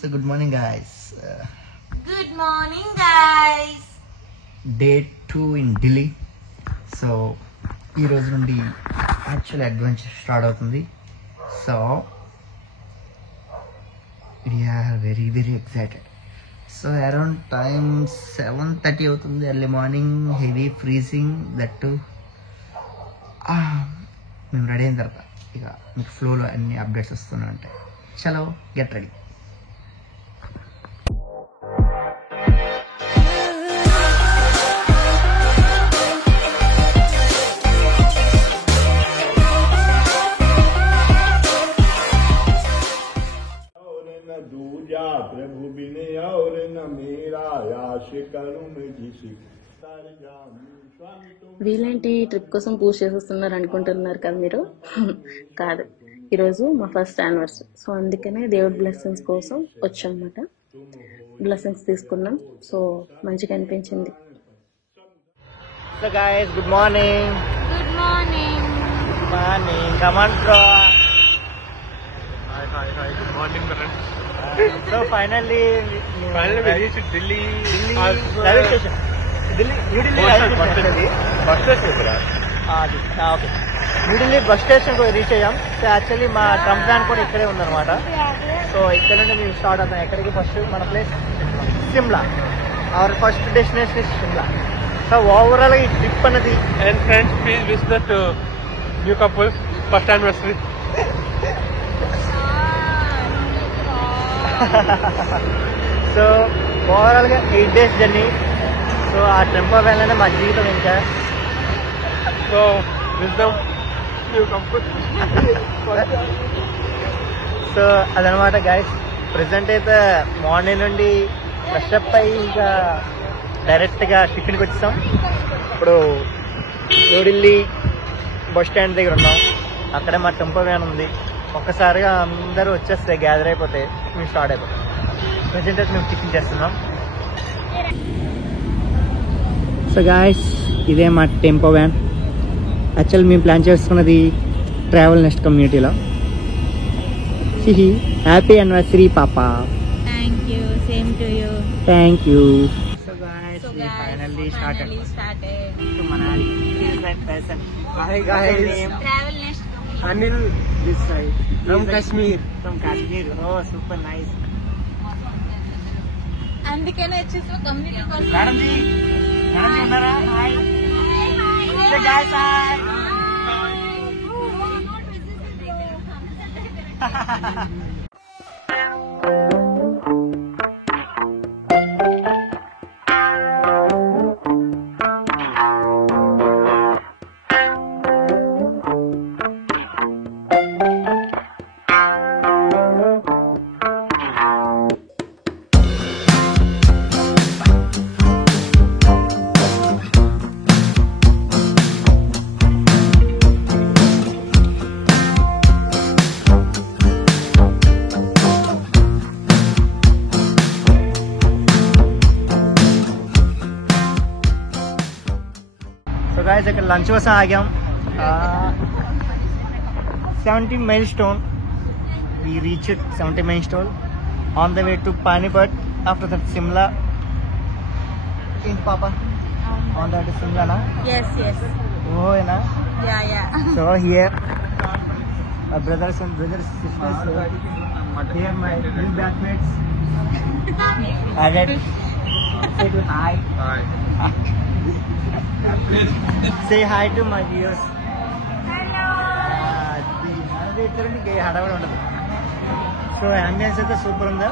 So good morning guys. Good morning guys. Day 2 in Delhi. So ఈ రోజు నుండి actual adventure start అవుతుంది. So we are very excited. So around time 7:30 అవుతుంది. Early morning, heavy freezing that. మేము ready అయిన తర్వాత ఇక మీకు ఫ్లోలో అన్ని అప్డేట్స్ వస్తూనే ఉంటాయి. చలో గెట్ రెడీ. प्रभु बिने और न मेरा आश करूं मैं जिसी వీలేంటి ట్రిప్ కోసం పూజ చేసేస్తున్నారు అనుకుంటున్నారు కదా మీరు. కాదు, ఈరోజు మా ఫస్ట్ యానివర్సరీ. సో అందుకనే దేవుడి బ్లెస్సింగ్స్ కోసం వచ్చామన్నమాట. బ్లెస్సింగ్స్ తీసుకున్నాం. సో మంచిగా అనిపించింది. So guys, good morning. Good morning. Morning. Come on, bro. Hi. Good morning, friends. So finally we reached Delhi. railway station. New Delhi railway station. Bus station ఇక్కడ. Okay, New Delhi bus station కి reach అయ్యాం. So actually మా ట్రంప్ van కూడా ఇక్కడే ఉందన్నమాట. So ఇక్కడ నుండి మేము స్టార్ట్ అవుతాం. ఎక్కడికి? ఫస్ట్ మన place Shimla. Our first destination is Shimla. So overall ఈ ట్రిప్ అనేది And friends, please wish that new couple first anniversary. So overall గా 8 days జర్నీ. సో ఆ టెంపో వ్యాన్ లోనే మా జీవితం ఇంకా. So wish them new couple. So అదనమాట గైస్. ప్రెసెంట్ అయితే మార్నింగ్ నుండి ఫ్రెష్ అప్ అయ్యి ఇంకా డైరెక్ట్గా టిఫిన్కి వచ్చాం. ఇప్పుడు న్యూఢిల్లీ బస్ స్టాండ్ దగ్గర ఉన్నాం. అక్కడే మా టెంపో వ్యాన్ ఉంది. ఒక్కసారిగా అందరూ వచ్చేస్తే గ్యాదర్ అయిపోతే మేము స్టార్ట్ అయిపోతాం. ప్రెసెంట్ అయితే మేము టిఫిన్ చేస్తున్నాం. సో గాయస్, ఇదే మా టెంపో వ్యాన్. యాక్చువల్ మేము ప్లాన్ చేసుకున్నది ట్రావెల్ నెక్స్ట్ కమ్యూనిటీలో. హ్యాపీ యానివర్సరీ పాపా. Thank you. Same to you. Thank you. So So guys, guys, finally finally started started. To Manali. Hi guys. Travel next. Anil this side from Kashmir. From Kashmir. Oh super nice. అందుకనే వచ్చేసి community కోసం. Madam జీ ఉన్నారా? Hi guys. Hi. So guys, ఇక్కడ lunch కోసం ఆగాం. 70 milestone. We reached 70 milestone on the way to Panipat. After that Simla. ఏంటి పాప? On the way to Simla na? Yes. Oh, na? Yeah. So here, my brothers and sisters, here my new batchmates. I get say to hi. Hi. Say hi to my viewers. ఇద్దరికి హడావిడి ఉండదు. So ambience అయితే super ఉందా.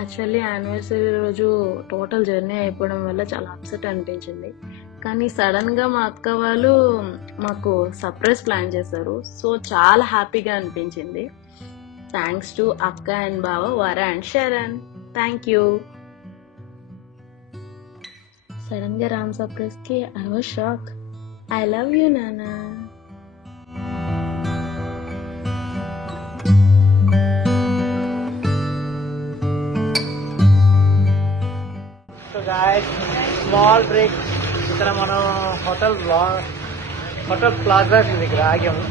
Actually anniversary రోజు total journey అయిపోవడం వల్ల చాలా upset అనిపించింది. కానీ సడన్గా మా అక్క వాళ్ళు మాకు సర్ప్రైజ్ ప్లాన్ చేశారు. సో చాలా హ్యాపీగా అనిపించింది. థ్యాంక్స్ టు అక్క అండ్ బావ వర అండ్ శరణ్. Thank you. సడన్గా రామ్ సర్ప్రైజ్కి I was shock. I love you నానా. So guys, small break. ఇక్కడ మనం హోటల్ ప్లాజా దగ్గర ఆగాము.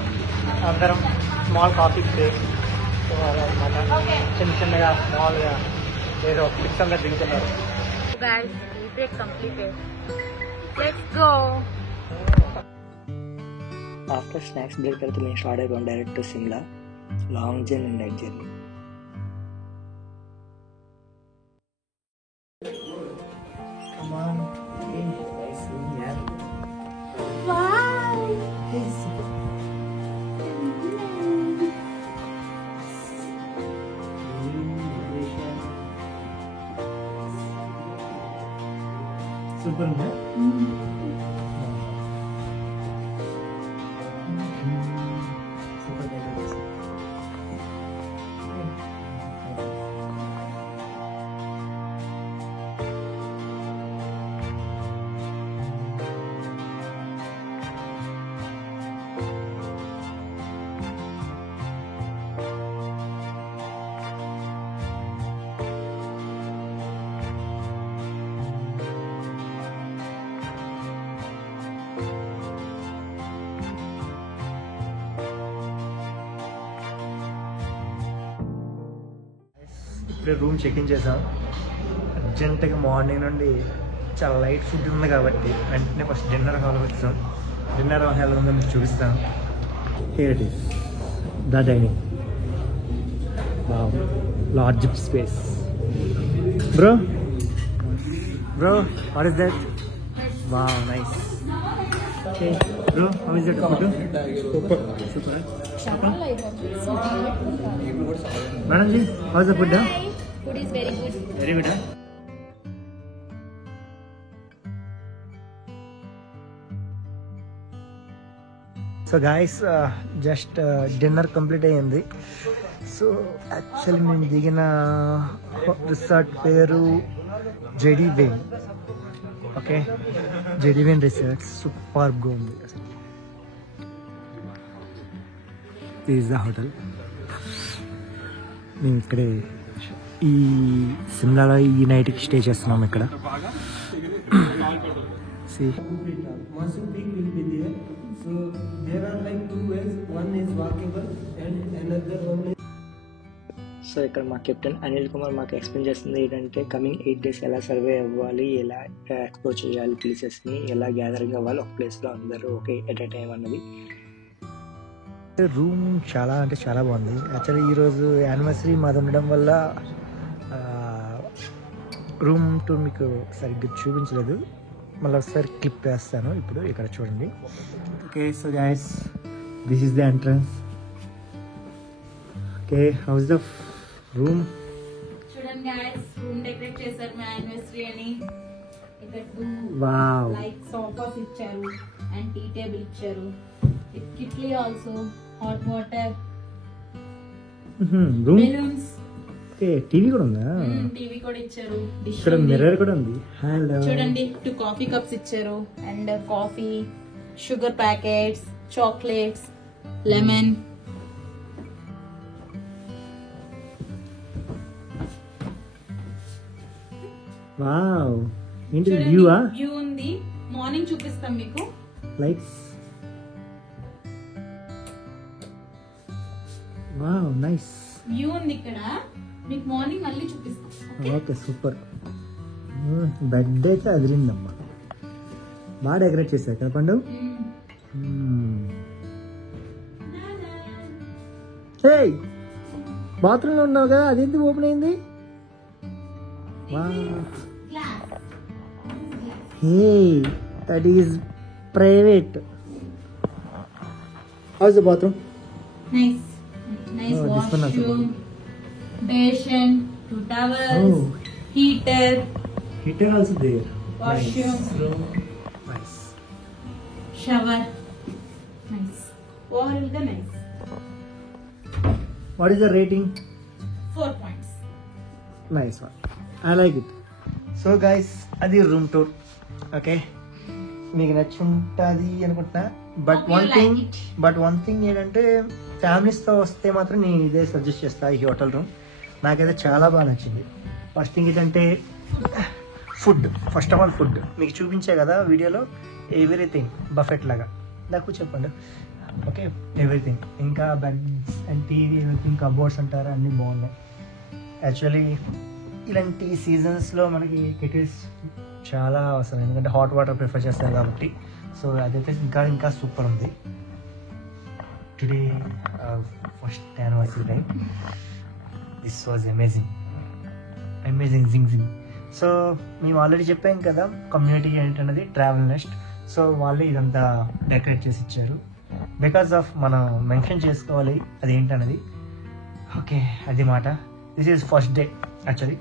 అందరం స్మాల్ కాఫీ బ్రేక్. సో అదనమాట, చిన్నగా స్మాల్గా ఏదో పిక్స్ అందరు దిగుతున్నారు. Guys, we break completed. Let's go. After snacks break తర్వాత మేము స్టార్ట్ అయిపోయాం direct to Shimla. Long journey and night journey. Super ఉందా? ఇప్పుడే రూమ్ చెక్ ఇన్ చేసాం. అర్జెంటుగా మార్నింగ్ నుండి చాలా లైట్ ఫుడ్ ఉంది కాబట్టి వెంటనే ఫస్ట్ డిన్నర్ హాల్కి వచ్చాం. డిన్నర్ హాల్ ఉందో మీకు చూపిస్తాను. Here it is the dining. Large space. Bro what is that? Wow, nice. Okay bro, how is that food? Super. Madam జీ, how is the food? Food is very good. Very good. So guys, just dinner complete అయ్యింది. So actually మేము దిగిన resort పేరు జెడీ వేన్. Okay, జెడీ వేన్ resort సూపర్గా ఉంది. Is the hotel. మేము ఇక్కడే ఈ సిమ్లాలో ఈ నైట్కి స్టే చేస్తున్నాం ఇక్కడ. Monsoon Peak will be there. So there are like two ways. One is walkable and another one is. So ఇక్కడ మా కెప్టెన్ అనిల్ కుమార్ మాకు ఎక్స్ప్లెయిన్ చేస్తుంది ఏంటంటే కమింగ్ 8 days ఎలా సర్వే అవ్వాలి, ఎలా ఎక్స్ప్లోర్ చేయాలి ప్లేసెస్ని, ఎలా గ్యాదరింగ్ అవ్వాలి ఒక ప్లేస్లో అందరూ ఒకే ఎట్ ఎ టైం అన్నది. రూమ్ చాలా అంటే చాలా బాగుంది. యాక్చువల్లీ ఈరోజు యానివర్సరీ మాది ఉండడం వల్ల రూమ్ టూర్ మీకు సరిగ్గా చూపించలేదు. మళ్ళీ ఒకసారి క్లిప్ వేస్తాను. ఇప్పుడు ఇక్కడ చూడండి. Okay, so guys, this is the entrance. Okay, how's the room? చూడండి guys, రూమ్ డెకరేట్ చేశారు మా యానివర్సరీ అని. ఇక్కడ వావ్, లైక్ సోఫాస్ ఇచ్చారు అండ్ టీ టేబుల్ ఇచ్చారు. కిట్లీ also, hot water, room. Balloons. Okay, TV కూడా ఉందా? టీవీ కూడా ఇచ్చారు. డిష్ ఇక్కడ మిర్రర్ కూడా ఉంది. హలో, చూడండి, 2 కాఫీ కప్స్ ఇచ్చారు and coffee, sugar packets, chocolates, lemon. Wow, ఏంటి వ్యూవా? వ్యూ ఉంది. మార్నింగ్ చూపిస్తాం మీకు. లైట్స్. Wow, nice. వ్యూ ఉంది ఇక్కడ. మీకు మార్నింగ్ మళ్ళీ చూపిస్తాం. Okay, super. బెడ్ అయితే అదిరిందమ్మా. బాగా డెకరేట్ చేశారు కదా పండు. హే, బాత్రూంలో ఉన్నావు కదా, అదేంటి ఓపెన్ అయింది? Hey, that is private. How's the bathroom? Nice Oh, this one also washroom, basin, 2 towels, heater, also there. washroom, Nice. shower. Nice. Overall the nice. What is the rating? 4 points. Nice one, I like it. So guys, అది room tour. Okay, మీకు నచ్చుంటుంది అనుకుంటున్నా. But Hope you like it. One thing ఏంటంటే, ఫ్యామిలీస్తో వస్తే మాత్రం నేను ఇదే suggest చేస్తాను, ఈ హోటల్ రూమ్ నాకైతే చాలా బాగా నచ్చింది. ఫస్ట్ థింగ్ ఏంటంటే food. First of all food మీకు చూపించే కదా వీడియోలో, ఎవ్రీథింగ్ బఫెట్ లాగా. నాకు చెప్పండి. Okay, everything. ఇంకా beds and TV, everything, cupboards అంటారా, అన్నీ బాగున్నాయి. యాక్చువల్లీ ఇలాంటి సీజన్స్లో మనకి కెటిల్స్ చాలా అవసరం, ఎందుకంటే హాట్ వాటర్ ప్రిఫర్ చేస్తారు కాబట్టి. సో అదైతే ఇంకా సూపర్ ఉంది. Today first anniversary time, this was amazing జింగ్. సో మేము ఆల్రెడీ చెప్పాం కదా కమ్యూనిటీ ఏంటన్నది, ట్రావెల్ నెస్ట్. సో వాళ్ళే ఇదంతా డెకరేట్ చేసి ఇచ్చారు. బికాస్ ఆఫ్ మనం మెన్షన్ చేసుకోవాలి అది ఏంటన్నది. ఓకే, అది మాట. This is first day actually.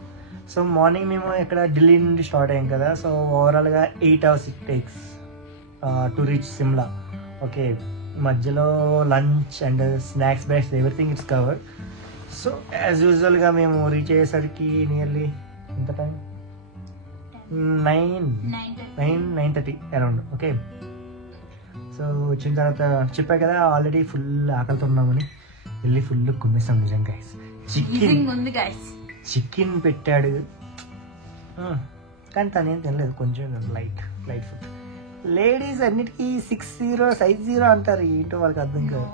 So morning మేము ఇక్కడ ఢిల్లీ నుండి స్టార్ట్ అయ్యాం కదా. సో ఓవరాల్గా 8 hours it takes to reach Shimla. Okay, మధ్యలో lunch and snacks breaks everything it's covered. So as యూజువల్గా మేము రీచ్ అయ్యేసరికి నియర్లీ ఎంత టైం, 9:30 అరౌండ్. ఓకే, సో వచ్చిన తర్వాత చెప్పా కదా ఆల్రెడీ ఫుల్ ఆకలితో ఉన్నామని, వెళ్ళి ఫుల్ కుమ్మేస్తాం నిజంగా. చికెన్ పెట్టాడు, కానీ తనేం తినలేదు, కొంచెం లైట్ ఫుడ్. లేడీస్ అన్నిటికీ 6'0", 5'0" అంటారు, ఏంటో వాళ్ళకి అర్థం కాదు.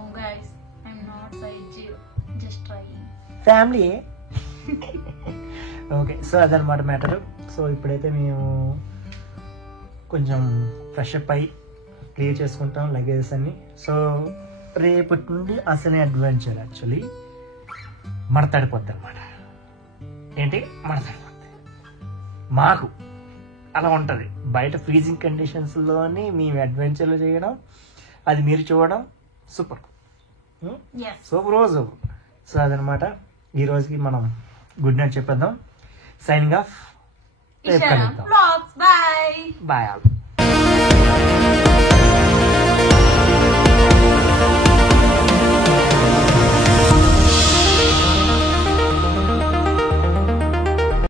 ఫ్యామిలీ. ఓకే, సో అదనమాట మ్యాటర్. సో ఇప్పుడైతే మేము కొంచెం ఫ్రెష్ అప్ అయ్యి క్లియర్ చేసుకుంటాం లగేజెస్ అన్ని. సో రేపటి నుండి అసలే అడ్వెంచర్ యాక్చువల్లీ మడతాడిపోద్ది అనమాట. ఏంటి మడతాడిపోద్ది, మాకు అలా ఉంటుంది. బయట ఫ్రీజింగ్ కండిషన్స్లోని మేము అడ్వెంచర్లు చేయడం, అది మీరు చూడడం సూపర్ రోజు. సో అదనమాట, ఈ రోజుకి మనం గుడ్ నైట్ చెప్పేద్దాం. Signing off. రేపు కలుద్దాం. Bye all.